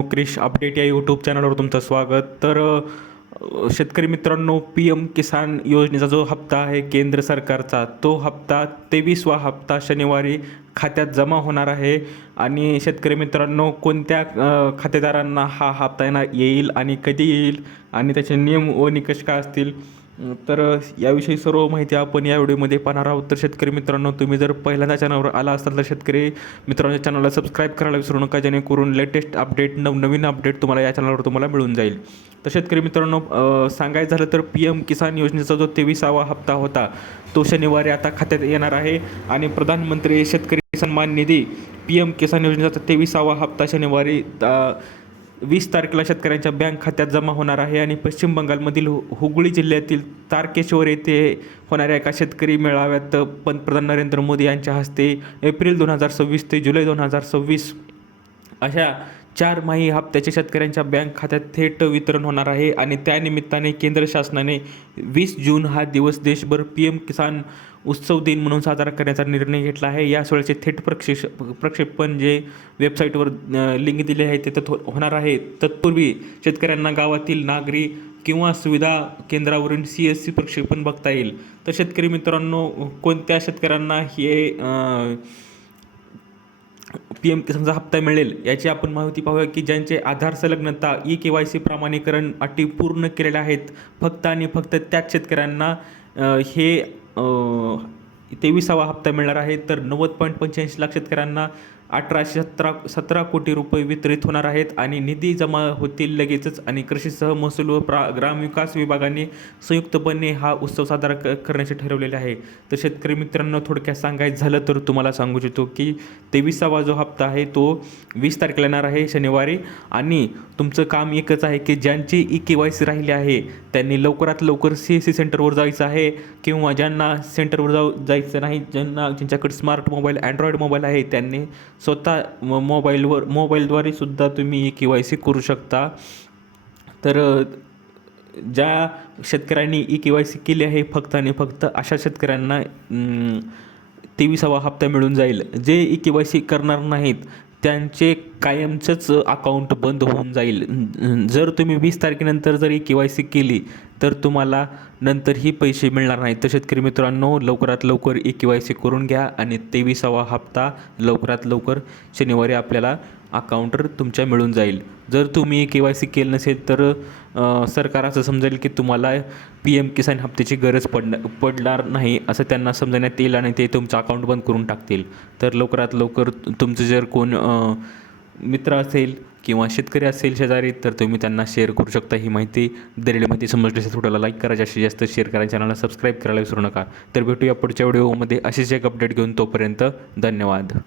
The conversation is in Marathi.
क्रिश अपडेट या यूट्यूब चॅनलवर तुमचं स्वागत. शेतकरी मित्रांनो, पी एम किसान योजनेचा जो हप्ता आहे केंद्र सरकारचा, तो हप्ता 23वा हप्ता शनिवारी खात्यात जमा होणार आहे. आणि शेतकरी मित्रांनो, कोणत्या खातेदारांना हा हप्ता येईल आणि कधी येईल आणि त्याचे नियम व निकष काय असतील, तर याविषयी सर्व माहिती आपण या व्हिडिओमध्ये पाहणार आहोत. तर शेतकरी मित्रांनो, तुम्ही जर पहिल्यांदा चॅनलवर आला असाल तर शेतकरी मित्रांनो चॅनलला सबस्क्राईब करायला विसरू नका, जेणेकरून लेटेस्ट अपडेट नवीन अपडेट तुम्हाला या चॅनलवर तुम्हाला मिळून जाईल. तर शेतकरी मित्रांनो, सांगायचं झालं तर पी एम किसान योजनेचा जो 23वा हप्ता होता तो शनिवारी आता खात्यात येणार आहे. आणि प्रधानमंत्री शेतकरी सन्मान निधी पी एम किसान योजनेचा 23वा हप्ता शनिवारी 20 तारखेला शेतकऱ्यांच्या बँक खात्यात जमा होणार आहे. आणि पश्चिम बंगालमधील हुगळी जिल्ह्यातील तारकेश्वर येथे होणाऱ्या एका शेतकरी मेळाव्यात पंतप्रधान नरेंद्र मोदी यांच्या हस्ते एप्रिल 2026 ते जुलै 2026 अशा 4 हप्त्याचे शेतकऱ्यांच्या बँक खात्यात थेट वितरण होणार आहे. आणि त्यानिमित्ताने केंद्र शासनाने 20 जून हा दिवस देशभर पी एम किसान उत्सव दिन म्हणून साजरा करण्याचा निर्णय घेतला आहे. या सोहळ्याचे थेट प्रक्षेपण जे वेबसाईटवर लिंक दिले आहे ते होणार आहे. तत्पूर्वी शेतकऱ्यांना गावातील नागरी किंवा सुविधा केंद्रावरून CSC प्रक्षेपण बघता येईल. तर शेतकरी मित्रांनो, कोणत्या शेतकऱ्यांना हे पी एम किसानचा हप्ता मिळेल याची आपण माहिती पाहूया. की ज्यांचे आधार संलग्नता KYC प्रमाणीकरण अटी पूर्ण केलेल्या आहेत, फक्त आणि फक्त त्याच शेतकऱ्यांना हे 23वा हप्ता मिळणार आहे. तर 90.85 लाख शेतकऱ्यांना 1817 कोटी रुपये वितरित होणार आहेत. आणि निधी जमा होतील लगेचच. आणि कृषीसह महसूल व ग्रामविकास विभागाने संयुक्तपणे हा उत्सव साजरा करण्याचे ठरवलेले आहे. तर शेतकरी मित्रांनो, थोडक्यात सांगायचं झालं तर तुम्हाला सांगू इच्छितो की 23वा जो हप्ता आहे तो 20 तारखेला येणार आहे शनिवारी. आणि तुमचं काम एकच आहे की ज्यांची KYC राहिली आहे त्यांनी लवकरात लवकर CSC सेंटरवर जायचं आहे. किंवा ज्यांना सेंटरवर जायचं नाही, ज्यांच्याकडे स्मार्ट मोबाईल अँड्रॉईड मोबाईल आहे त्यांनी स्वतः मोबाईलद्वारे सुद्धा तुम्ही KYC करू शकता. तर ज्या शेतकऱ्यांनी KYC केली आहे फक्त आणि फक्त अशा शेतकऱ्यांना 23वा हप्ता मिळून जाईल. जे KYC करणार नाहीत त्यांचे कायमचंच अकाउंट बंद होऊन जाईल. जर तुम्ही 20 तारखेनंतर जर KYC केली तर तुम्हाला नंतर ही पैसे मिळणार नाहीत. तर शेतकरी मित्रांनो, लवकरात लवकर KYC करून घ्या आणि 23वा हप्ता लवकरात लवकर शनिवारी आपल्याला अकाउंटवर तुमच्या मिळून जाईल. जर तुम्ही KYC केलं नसेल तर सरकार असं समजेल की तुम्हाला PM किसान हप्त्याची गरज पडणार नाही असं त्यांना समजण्यात येईल आणि ते तुमचं अकाउंट बंद करून टाकतील. तर लवकरात लवकर तुमचं जर कोण मित्र असेल किंवा शेतकरी असेल शेजारी, तर तुम्ही त्यांना शेअर करू शकता. ही माहिती दिलेली माहिती समजली असेल थोड्याला लाईक करा, जास्तीत जास्त शेअर करा, चॅनलला सबस्क्राईब करायला विसरू नका. तर भेटूया पुढच्या व्हिडिओमध्ये अशीच एक अपडेट घेऊन. तोपर्यंत धन्यवाद.